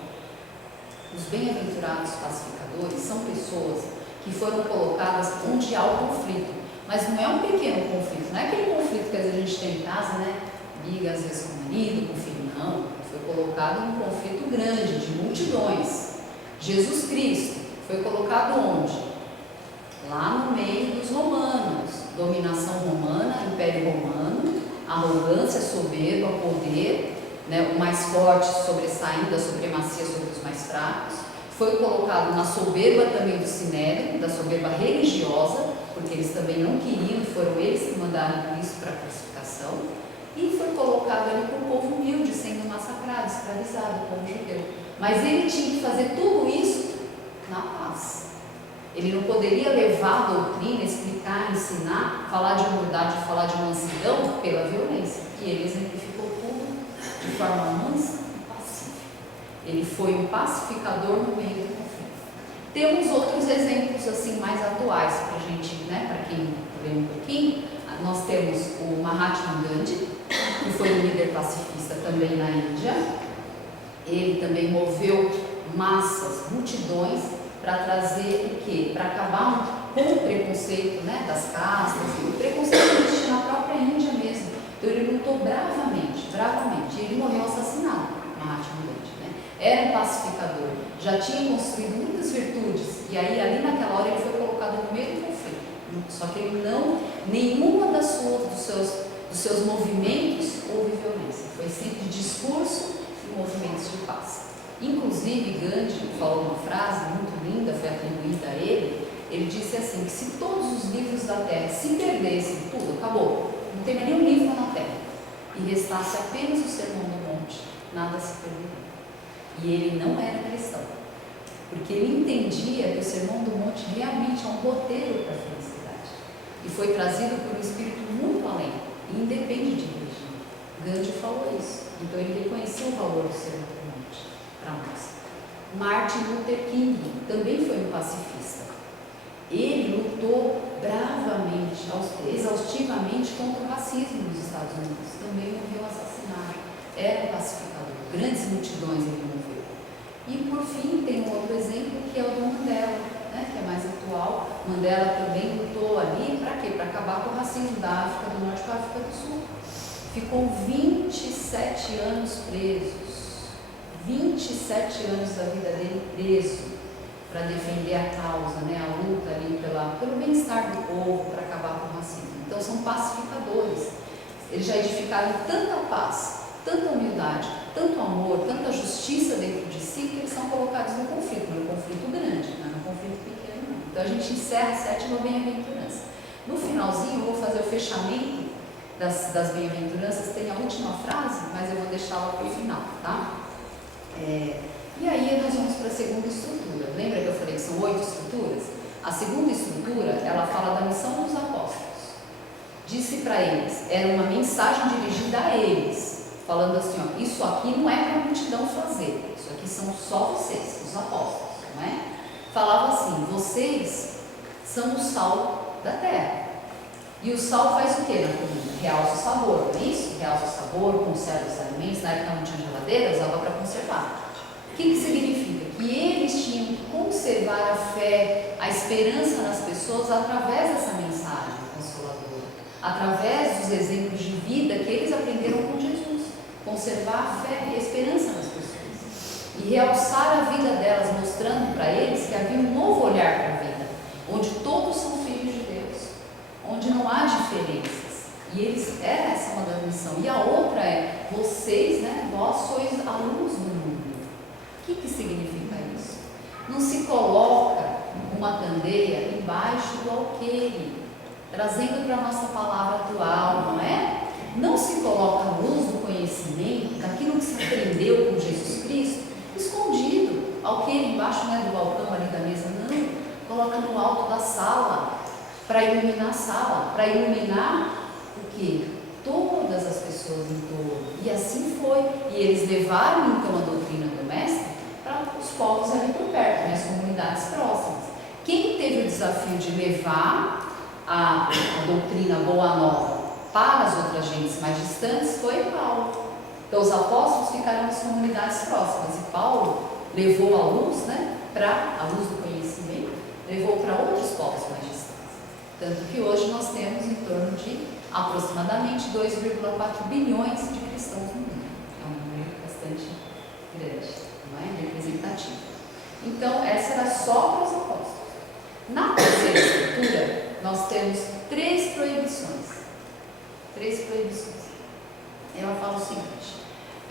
Os bem-aventurados pacificadores são pessoas que foram colocadas onde há o conflito, mas não é um pequeno conflito, não é aquele conflito que às vezes a gente tem em casa, né? Briga às vezes com o marido, com o filho, não. Foi colocado em um conflito grande, de multidões. Jesus Cristo foi colocado onde? Lá no meio dos romanos, dominação romana, império romano, arrogância, soberba, poder, né? O mais forte sobressaindo a supremacia sobre os mais fracos. Foi colocado na soberba também do sinédrio, da soberba religiosa, porque eles também não queriam, e foram eles que mandaram isso para a crucificação, e foi colocado ali para o povo humilde, sendo massacrado, escravizado, o povo judeu. Mas ele tinha que fazer tudo isso na paz. Ele não poderia levar a doutrina, explicar, ensinar, falar de humildade, falar de mansidão pela violência, e ele exemplificou tudo de forma mansa e pacífica. Ele foi um pacificador no meio do conflito. Temos outros exemplos assim mais atuais para a gente, né, para quem lê um pouquinho. Nós temos o Mahatma Gandhi, que foi um líder pacifista também na Índia. Ele também moveu massas, multidões, para trazer o quê? Para acabar com o preconceito, né, das castas, o preconceito que existe na própria Índia mesmo. Então ele lutou bravamente, e ele morreu assassinado, Mahatma Gandhi, né? Era um pacificador, já tinha construído muitas virtudes, e aí ali naquela hora ele foi colocado no meio do conflito. Só que ele não, nenhuma dos seus movimentos houve violência, foi sempre discurso e movimentos de paz. Inclusive Gandhi falou uma frase muito linda, foi atribuída a ele. Ele disse assim, que se todos os livros da terra se perdessem, tudo, acabou, não tem nenhum livro na terra, e restasse apenas o Sermão do Monte, nada se perderia. E ele não era cristão, porque ele entendia que o Sermão do Monte realmente é um roteiro para a felicidade, e foi trazido por um espírito muito além, e independe de religião. Gandhi falou isso, então ele reconheceu o valor do Sermão do Monte para nós. Martin Luther King também foi um pacifista. Ele lutou bravamente, exaustivamente contra o racismo nos Estados Unidos, também morreu assassinado, era um pacificador, grandes multidões ele moveu. E por fim tem um outro exemplo que é o do Mandela, né, que é mais atual. Mandela também lutou ali para quê? Para acabar com o racismo da África do Norte com a África do Sul. Ficou 27 anos presos, 27 anos da vida dele preso, para defender a causa, né, a luta ali pelo bem-estar do povo, para acabar pacificadores. Eles já edificaram tanta paz, tanta humildade, tanto amor, tanta justiça dentro de si, que eles são colocados no conflito grande, não é no conflito pequeno não. Então a gente encerra a 7ª bem-aventurança. No finalzinho eu vou fazer o fechamento das bem-aventuranças, tem a última frase, mas eu vou deixá-la para o final, tá? E aí nós vamos para a segunda estrutura. Lembra que eu falei que são 8 estruturas? A segunda estrutura, ela fala da missão dos apóstolos. Disse para eles, era uma mensagem dirigida a eles, falando assim, ó, isso aqui não é para a multidão fazer, isso aqui são só vocês, os apóstolos, não é? Falava assim, vocês são o sal da terra. E o sal faz o que na comida? Realça o sabor, não é isso? Realça o sabor, conserva os alimentos. Na época não tinha geladeira, usava para conservar. O que significa? Que eles tinham que conservar a fé, a esperança nas pessoas através dessa mensagem consoladora, através dos exemplos de vida que eles aprenderam com Jesus. Conservar a fé e a esperança nas pessoas. E realçar a vida delas, mostrando para eles que havia um novo olhar para a vida, onde todos são filhos de Deus, onde não há diferenças. E eles, essa é uma das missões. E a outra é, vocês, né, vós sois a luz do mundo. O que significa isso? Não se coloca uma candeia embaixo do alqueire, trazendo para a nossa palavra atual, não é? Não se coloca a luz do conhecimento, daquilo que se aprendeu com Jesus Cristo, escondido, alqueire embaixo, né, do balcão ali da mesa, não. Coloca no alto da sala, para iluminar a sala, para iluminar o quê? Todas as pessoas em torno. E assim foi. E eles levaram então a doutrina do Mestre para os povos ali por perto, né, as comunidades próximas. Quem teve o desafio de levar a doutrina Boa Nova para as outras gentes mais distantes foi Paulo. Então os apóstolos ficaram nas comunidades próximas e Paulo levou a luz, né, para a luz do conhecimento, levou para outros povos mais distantes. Tanto que hoje nós temos em torno de aproximadamente 2,4 bilhões de cristãos no mundo. É um número bastante grande, não é? Representativo. Então, essa era só para os apóstolos. Na terceira estrutura, nós temos 3 proibições. 3 proibições. Ela fala o seguinte,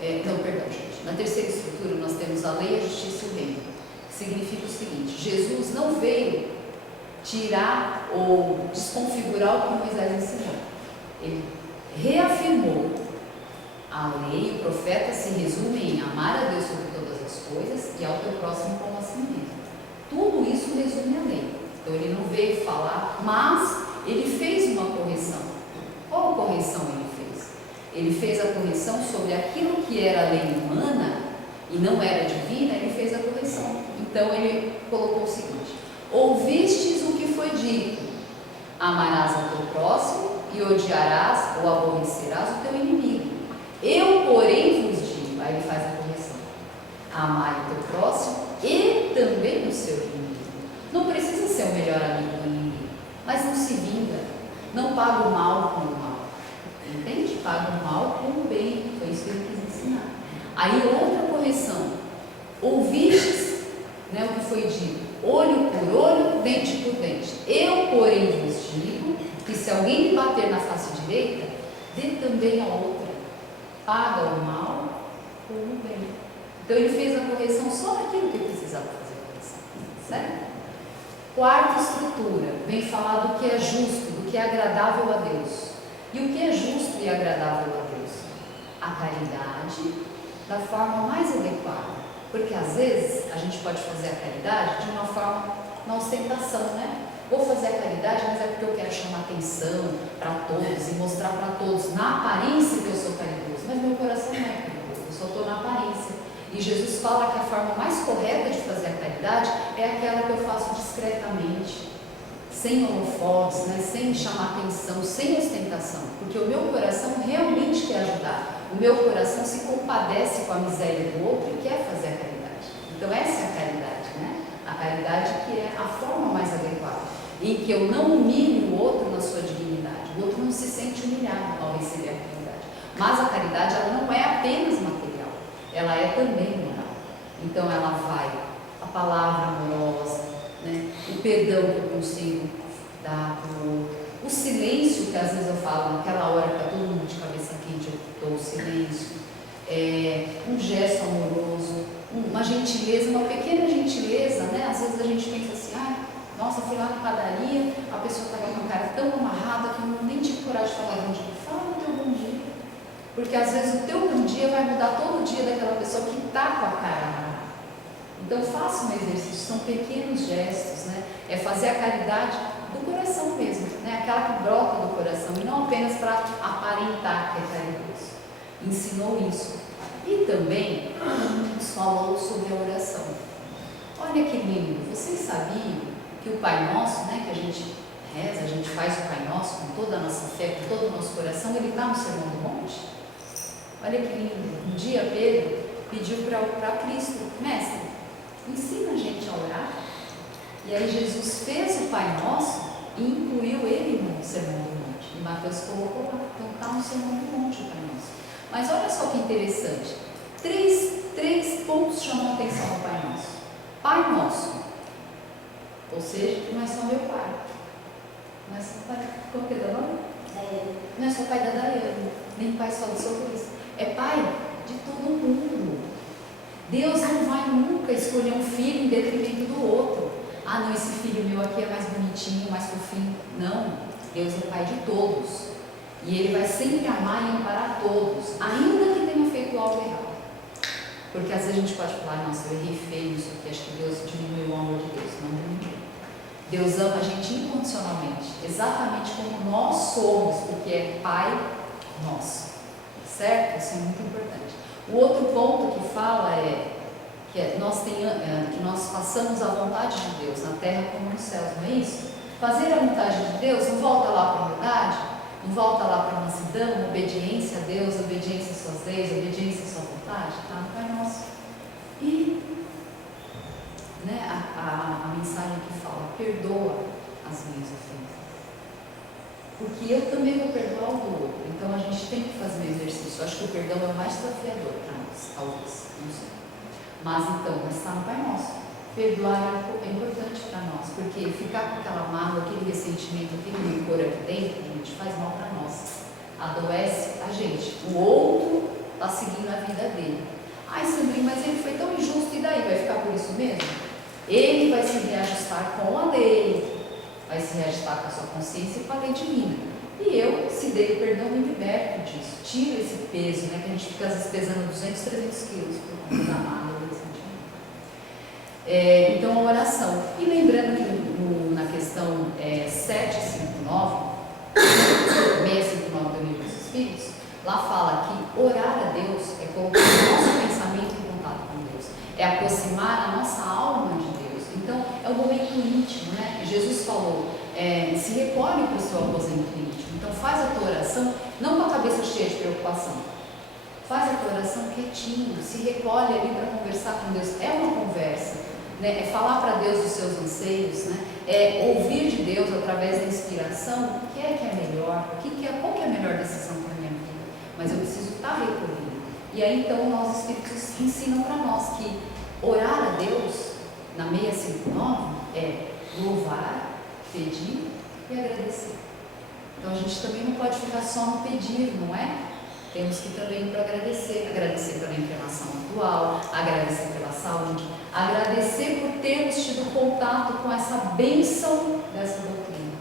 gente. Na terceira estrutura, nós temos a lei, a justiça e o reino. Significa o seguinte, Jesus não veio tirar ou desconfigurar o que Moisés ensinou. Ele reafirmou a lei e o profeta se resume em amar a Deus sobre todas as coisas e ao teu próximo como a si mesmo. Tudo isso resume a lei. Então ele não veio falar, mas ele fez uma correção. Qual correção ele fez? Ele fez a correção sobre aquilo que era a lei humana e não era divina, ele fez a correção. Então ele colocou o seguinte, ouvistes o que foi dito, amarás ao teu próximo e odiarás ou aborrecerás o teu inimigo. Eu, porém, vos digo, aí ele faz a correção, amai o teu próximo e também o seu inimigo. Não precisa ser o melhor amigo do inimigo, mas não se vinga, não paga o mal com o mal, entende? Paga o mal com o bem, foi isso que ele quis ensinar. Aí outra correção, ouvistes, né, o que foi dito, olho por olho, dente por dente. Eu, porém, vos digo que se alguém lhe bater na face direita, dê também a outra. Paga o mal com o bem. Então ele fez a correção só naquilo que precisava fazer a correção, certo? Quarta estrutura, vem falar do que é justo, do que é agradável a Deus. E o que é justo e agradável a Deus? A caridade da forma mais adequada. Porque às vezes a gente pode fazer a caridade de uma forma na ostentação, né? Vou fazer a caridade, mas é porque eu quero chamar atenção para todos e mostrar para todos na aparência que eu sou caridoso, mas meu coração não é caridoso, eu só estou na aparência. E Jesus fala que a forma mais correta de fazer a caridade é aquela que eu faço discretamente, sem holofotes, né? Sem chamar atenção, sem ostentação, porque o meu coração realmente quer ajudar. O meu coração se compadece com a miséria do outro e quer fazer a caridade. Então essa é a caridade, né? A caridade que é a forma mais adequada, em que eu não humilho o outro na sua dignidade. O outro não se sente humilhado ao receber a caridade. Mas a caridade, ela não é apenas material, ela é também moral. Então ela vai, a palavra amorosa, né? O perdão que eu consigo dar para o outro, O silêncio, que às vezes eu falo, naquela hora que está todo mundo de cabeça quente, eu dou o silêncio. Um gesto amoroso, uma gentileza, uma pequena gentileza, né? Às vezes a gente pensa assim, nossa, fui lá na padaria, a pessoa estava com a cara tão amarrada que eu nem tive coragem de falar bom dia. Fala o teu bom dia. Porque às vezes o teu bom dia vai mudar todo o dia daquela pessoa que está com a cara amarrada. Então faça um exercício, são pequenos gestos, né? É fazer a caridade do coração mesmo, né? Aquela que brota do coração, e não apenas para aparentar que é caridoso. Ensinou isso. E também nos falou sobre a oração. Olha que lindo, vocês sabiam que o Pai Nosso, né, que a gente reza, a gente faz o Pai Nosso com toda a nossa fé, com todo o nosso coração, ele está no Sermão do Monte? Olha que lindo. Um dia Pedro pediu para Cristo, mestre, ensina a gente a orar. E aí Jesus fez o Pai Nosso e incluiu ele no Sermão do Monte. E Mateus colocou lá, então está no Sermão do Monte o Pai Nosso. Mas olha só que interessante, três pontos chamam a atenção no Pai Nosso. Pai Nosso, ou seja, não é só meu pai, não é só pai, qual que é o nome? Não é só pai da Daiane, nem pai só do seu Luiz, é pai de todo mundo. Deus não vai nunca escolher um filho em detrimento do outro. Não, esse filho meu aqui é mais bonitinho, mais fofinho. Não, Deus é pai de todos. E Ele vai sempre amar e amparar todos, ainda que tenha feito algo errado. Porque às vezes a gente pode falar, nossa, eu errei feio isso aqui, acho que Deus diminuiu o amor de Deus. Não diminuiu. Deus ama a gente incondicionalmente, exatamente como nós somos, porque é Pai nosso. Certo? Isso é muito importante. O outro ponto que fala que nós façamos a vontade de Deus, na terra como nos céus, não é isso? Fazer a vontade de Deus não volta lá para a humildade? Não volta lá para a mansidão, obediência a Deus, obediência às suas leis, obediência à sua vontade? Está no Pai Nosso. E né, a mensagem que fala, perdoa as minhas ofensas. Porque eu também vou perdoar o do outro. Então a gente tem que fazer o exercício. Eu acho que o perdão é o mais desafiador para nós, talvez, não sei. Mas então, está no Pai Nosso. Perdoar é importante para nós, porque ficar com aquela mágoa, aquele ressentimento, aquele rancor aqui dentro, a gente faz mal para nós. Adoece a gente. O outro está seguindo a vida dele. Sandrinho, mas ele foi tão injusto, e daí? Vai ficar por isso mesmo? Ele vai se reajustar com a lei, vai se reajustar com a sua consciência e com a lei divina. E eu, se dei o perdão, me liberto disso. Tiro esse peso, né, que a gente fica às vezes pesando 200, 300 quilos por conta da mágoa. Então a oração, e lembrando que na questão 759, 659 do Livro dos Espíritos, lá fala que orar a Deus é colocar o nosso pensamento em contato com Deus, é aproximar a nossa alma de Deus. Então é um momento íntimo, né? Jesus falou, se recolhe para o seu aposento íntimo. Então faz a tua oração não com a cabeça cheia de preocupação, faz a tua oração quietinho, se recolhe ali para conversar com Deus. É uma conversa, né? É falar para Deus dos seus anseios, né? É ouvir de Deus através da inspiração o que é melhor, qual que é a melhor decisão para a minha vida, mas eu preciso estar recolhido. E aí então nós espíritos ensinam para nós que orar a Deus na 659 é louvar, pedir e agradecer. Então a gente também não pode ficar só no pedir, não é? Temos que também para agradecer pela encarnação atual, agradecer pela saúde, agradecer por termos tido contato com essa bênção dessa doutrina.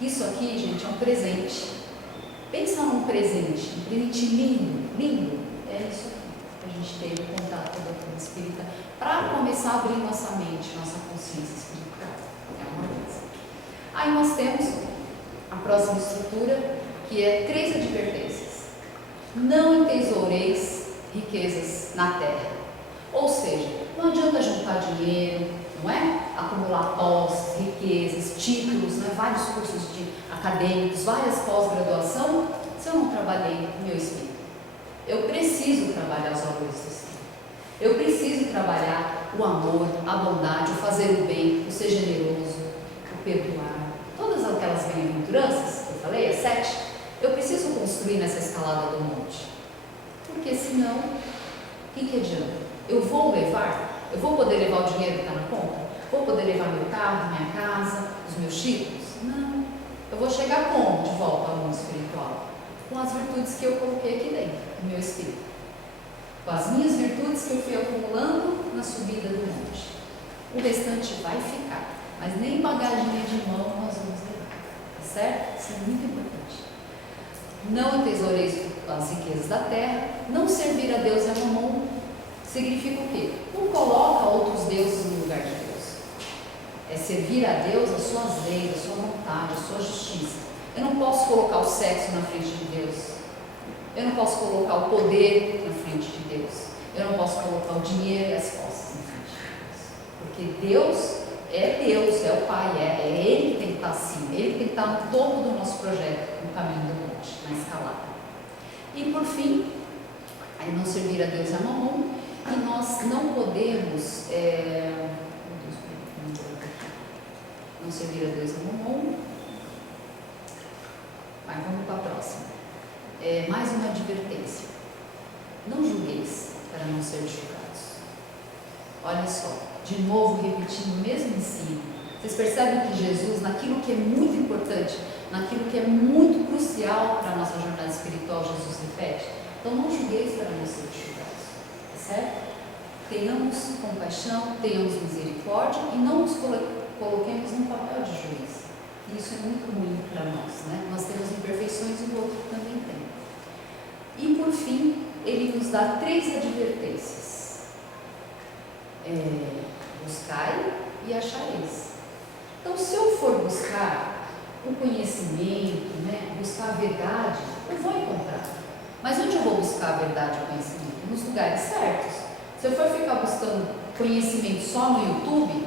Isso aqui, gente, é um presente. Pensa num presente, um presente lindo, é isso aqui, que a gente teve contato com a doutrina espírita, para começar a abrir nossa mente, nossa consciência espiritual. É uma coisa. Aí nós temos a próxima estrutura, que é 3 advertências. Não entesoureis riquezas na terra. Ou seja, não adianta juntar dinheiro, não é? Acumular posses, riquezas, títulos, né? Vários cursos acadêmicos, várias pós-graduação, se eu não trabalhei no meu espírito. Eu preciso trabalhar os valores do espírito. Eu preciso trabalhar o amor, a bondade, o fazer o bem, o ser generoso, o perdoar. Todas aquelas bem-aventuranças que eu falei, as 7, eu preciso construir nessa escalada do monte. Porque senão, o que adianta? Eu vou poder levar o dinheiro que está na conta? Vou poder levar meu carro, minha casa, os meus títulos? Não. Eu vou chegar como de volta ao mundo espiritual? Com as virtudes que eu coloquei aqui dentro, do meu espírito. Com as minhas virtudes que eu fui acumulando na subida do monte. O restante vai ficar, mas nem bagaginha de mão nós vamos levar, tá certo? Isso é muito importante. Não atesoureis as riquezas da terra, não servir a Deus e a Mamon, significa o quê? Não coloca outros deuses no lugar de Deus. É servir a Deus as suas leis, a sua vontade, a sua justiça. Eu não posso colocar o sexo na frente de Deus. Eu não posso colocar o poder na frente de Deus. Eu não posso colocar o dinheiro e as posses na frente de Deus. Porque Deus, é o Pai, é Ele que tem que estar acima, Ele que tem que estar no topo do nosso projeto, no caminho do monte, na escalada. E por fim, aí não servir a Deus e a Mamon, e nós não podemos, não servir a Deus e a Mamon. Mas vamos para a próxima. Mais uma advertência. Não julgueis para não ser julgados. Olha só, de novo repetindo o mesmo ensino. Vocês percebem que Jesus, naquilo que é muito importante, naquilo que é muito crucial para a nossa jornada espiritual, Jesus repete. Então não julgueis para não ser julgados. Tá certo? Tenhamos compaixão, tenhamos misericórdia e não nos coloquemos no papel de juiz. Isso é muito ruim para nós, né? Nós temos imperfeições e o outro também tem. E por fim, ele nos dá 3 advertências. Buscai e achareis. Então, se eu for buscar o conhecimento, né? Buscar a verdade, eu vou encontrar. Mas onde eu vou buscar a verdade e o conhecimento? Nos lugares certos. Se eu for ficar buscando conhecimento só no YouTube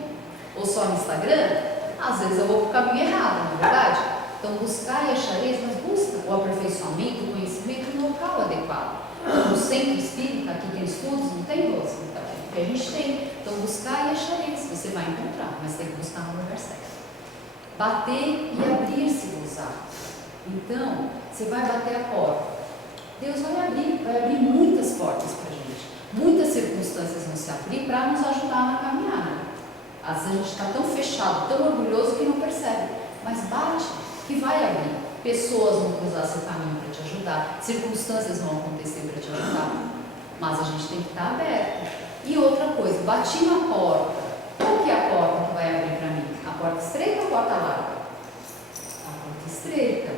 ou só no Instagram, às vezes eu vou para o caminho errado, não é verdade? Então, buscar e achareis, mas busca o aperfeiçoamento, o conhecimento no local adequado. No centro espírita, aqui tem estudos, não tem doce, então, que a gente tem. Então, buscar e achareis, você vai encontrar, mas tem que buscar no lugar certo. Bater e abrir-se-vos-á. Então, você vai bater a porta. Deus vai abrir muitas portas para a gente. Muitas circunstâncias vão se abrir para nos ajudar na caminhada. Às vezes a gente está tão fechado, tão orgulhoso que não percebe. Mas bate, que vai abrir. Pessoas vão cruzar seu caminho para te ajudar. Circunstâncias vão acontecer para te ajudar. Mas a gente tem que estar aberto. E outra coisa, bati na porta. Qual que é a porta que vai abrir para mim? A porta estreita ou a porta larga? A porta estreita.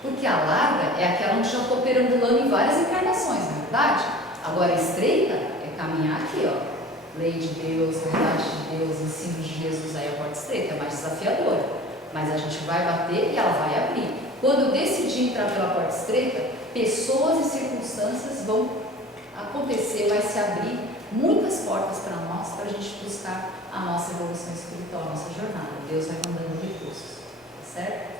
Porque a larga é aquela onde já estou perambulando em várias encarnações, não é verdade? Agora a estreita é caminhar aqui, ó. Lei de Deus, vontade de Deus, ensino de Jesus, aí a porta estreita é mais desafiadora, mas a gente vai bater e ela vai abrir. Quando eu decidir entrar pela porta estreita, pessoas e circunstâncias vão acontecer, vai se abrir muitas portas para nós, para a gente buscar a nossa evolução espiritual, a nossa jornada. Deus vai mandando recursos, tá certo?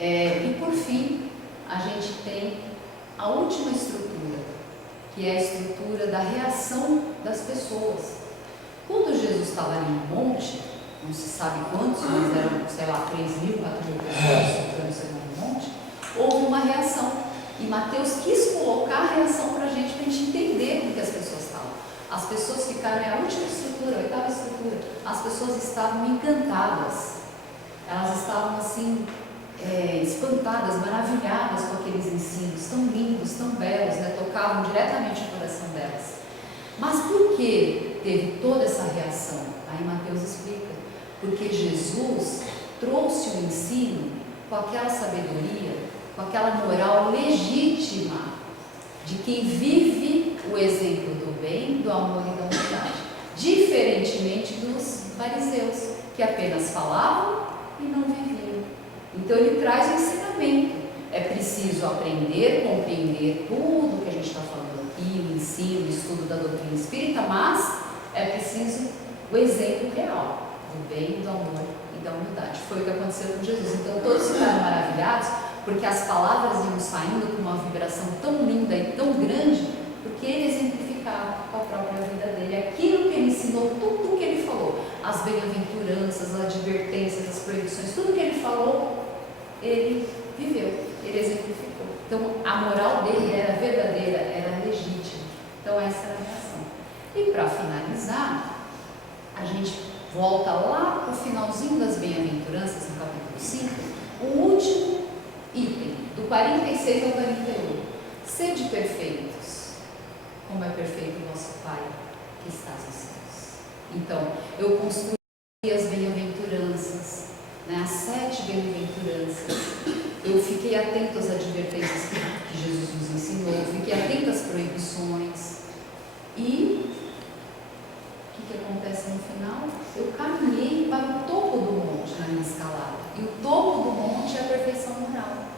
E por fim, a gente tem a última estrutura, que é a estrutura da reação das pessoas. Quando Jesus estava ali no monte, não se sabe quantos, mas eram, sei lá, 3.000, 4.000 pessoas sofrendo o sermão do monte, houve uma reação. E Mateus quis colocar a reação para a gente entender como que as pessoas estavam. As pessoas ficaram, é a última estrutura, a 8ª estrutura, as pessoas estavam encantadas. Elas estavam assim, espantadas, maravilhadas com aqueles ensinos tão lindos, tão belos, né? Tocavam diretamente o coração delas. Mas por que teve toda essa reação? Aí Mateus explica. Porque Jesus trouxe o ensino com aquela sabedoria, com aquela moral legítima de quem vive o exemplo do bem, do amor e da humildade, diferentemente dos fariseus, que apenas falavam e não viviam. Então ele traz o ensinamento. É preciso aprender, compreender tudo que a gente está falando aqui, o ensino, o estudo da doutrina espírita, mas é preciso o exemplo real do bem, do amor e da humildade. Foi o que aconteceu com Jesus. Então todos ficaram maravilhados, porque as palavras iam saindo com uma vibração tão linda e tão grande, porque ele exemplificava com a própria vida dele, aquilo que ele ensinou, tudo que ele falou, as bem-aventuranças, as advertências, as proibições, tudo que ele falou, ele viveu, ele exemplificou. Então a moral dele era verdadeira, era legítima. Então essa era a reação. E para finalizar, a gente volta lá para o finalzinho das bem-aventuranças, no capítulo 5, 46 ao 48. Sede perfeitos, como é perfeito o vosso Pai que está nos céus. Então, eu construí as bem-aventuranças, né, as 7 bem-aventuranças. Eu fiquei atento às advertências que Jesus nos ensinou, fiquei atento às proibições. E o que acontece no final? Eu caminhei para o topo do monte na minha escalada. E o topo do monte é a perfeição moral.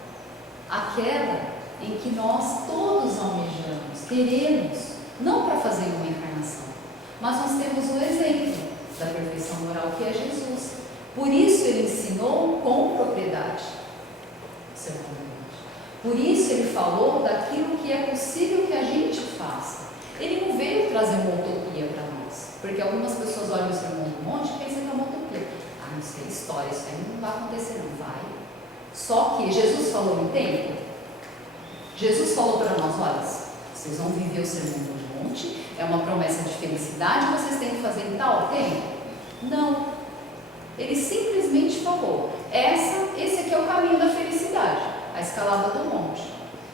Aquela em que nós todos almejamos, queremos, não para fazer uma encarnação, mas nós temos o exemplo da perfeição moral que é Jesus. Por isso ele ensinou com propriedade. Por isso ele falou daquilo que é possível que a gente faça. Ele não veio trazer uma utopia para nós, porque algumas pessoas olham o Sermão do Monte e pensam que é uma utopia. Ah, não sei, história, isso aí não vai acontecer, não vai. Só que Jesus falou em tempo. Jesus falou para nós, olha, vocês vão viver o Sermão do Monte, é uma promessa de felicidade, vocês têm que fazer em tal tempo? Não. Ele simplesmente falou, esse aqui é o caminho da felicidade, a escalada do monte.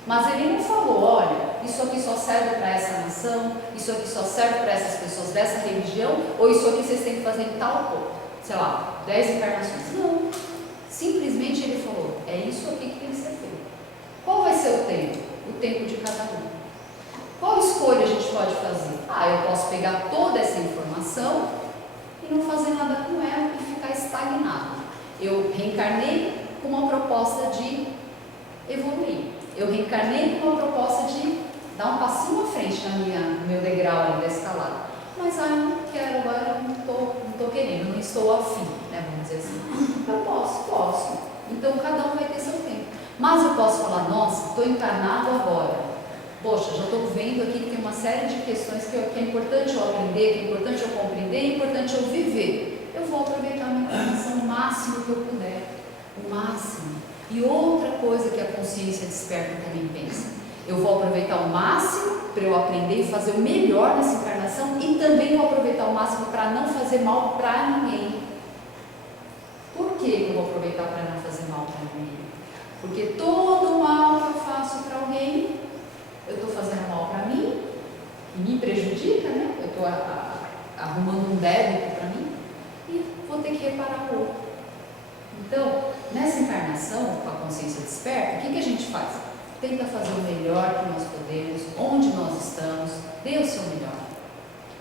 Mas ele não falou, olha, isso aqui só serve para essa nação, isso aqui só serve para essas pessoas dessa religião, ou isso aqui vocês têm que fazer em tal ponto, sei lá, 10 encarnações. Não. Simplesmente ele falou, é isso aqui que tem que ser feito. Qual vai ser o tempo? O tempo de cada um. Qual escolha a gente pode fazer? Ah, eu posso pegar toda essa informação e não fazer nada com ela e ficar estagnado. Eu reencarnei com uma proposta de evoluir. Eu reencarnei com uma proposta de dar um passinho à frente no meu degrau ali da escalada. Mas eu não quero agora, não estou querendo, não estou afim, né, vamos dizer assim. Eu posso. Então cada um vai ter seu tempo. Mas eu posso falar, nossa, estou encarnado agora. Poxa, já estou vendo aqui que tem uma série de questões que é importante eu aprender, que é importante eu compreender, é importante eu viver. Eu vou aproveitar a minha encarnação o máximo que eu puder. O máximo. E outra coisa que a consciência desperta também pensa. Eu vou aproveitar o máximo para eu aprender e fazer o melhor nessa encarnação e também vou aproveitar o máximo para não fazer mal para ninguém. Por que eu vou aproveitar para não fazer mal para ninguém? Porque todo mal que eu faço para alguém, eu estou fazendo mal para mim, e me prejudica, né? Eu estou arrumando um débito para mim e vou ter que reparar o outro. Então, nessa encarnação, com a consciência desperta, o que a gente faz? Tenta fazer o melhor que nós podemos, onde nós estamos, dê o seu melhor.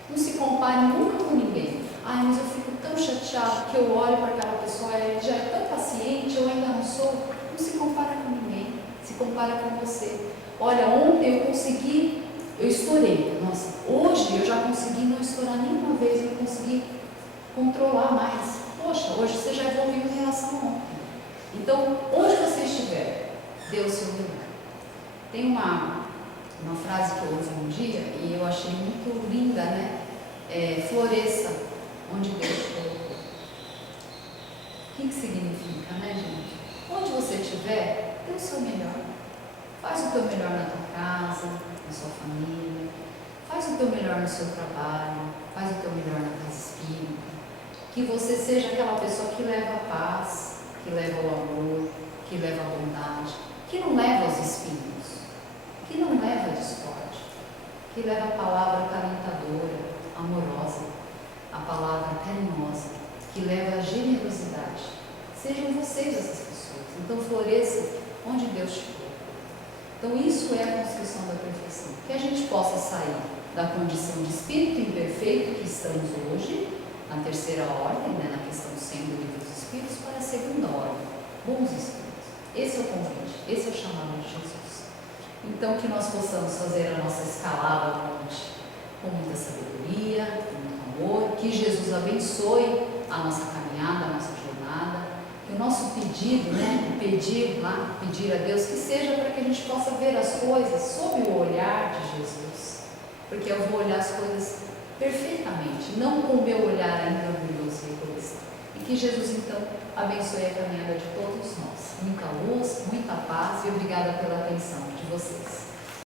Não se compare nunca com ninguém. Ai, mas eu fico tão chateado que eu olho para aquela pessoa, ela já é tão paciente, eu ainda não sou. Não se compara com ninguém, se compara com você. Olha, ontem eu estourei. Nossa, hoje eu já consegui não estourar nenhuma vez, eu consegui controlar mais. Poxa, hoje você já evoluiu em relação a ontem. Então, onde você estiver, dê o seu melhor. Tem uma frase que eu ouvi um dia e eu achei muito linda, né? Floresça onde Deus te colocou. O que significa, né, gente? Onde você estiver, dê o seu melhor. Faz o teu melhor na tua casa, na sua família. Faz o teu melhor no seu trabalho. Faz o teu melhor na casa espírita. Que você seja aquela pessoa que leva a paz, que leva o amor, que leva a bondade, que não leva os espinhos, que não leva a discórdia, que leva a palavra acalentadora, amorosa, a palavra carinhosa, que leva a generosidade. Sejam vocês essas pessoas. Então floresça onde Deus te colocou. Então isso é a construção da perfeição. Que a gente possa sair da condição de espírito imperfeito que estamos hoje, na terceira ordem, né, na questão 100 do livro dos Espíritos, para a segunda ordem, bons espíritos. Esse é o convite, esse é o chamado de Jesus. Então que nós possamos fazer a nossa escalada ao monte com muita sabedoria, com muito amor, que Jesus abençoe a nossa caminhada, a nossa jornada, que o nosso pedido, né, pedir a Deus, que seja para que a gente possa ver as coisas sob o olhar de Jesus, porque eu vou olhar as coisas perfeitamente, não com o meu olhar ainda orgulhoso e egoísta. E que Jesus, então, abençoe a caminhada de todos nós. Muita luz, muita paz e obrigada pela atenção de vocês.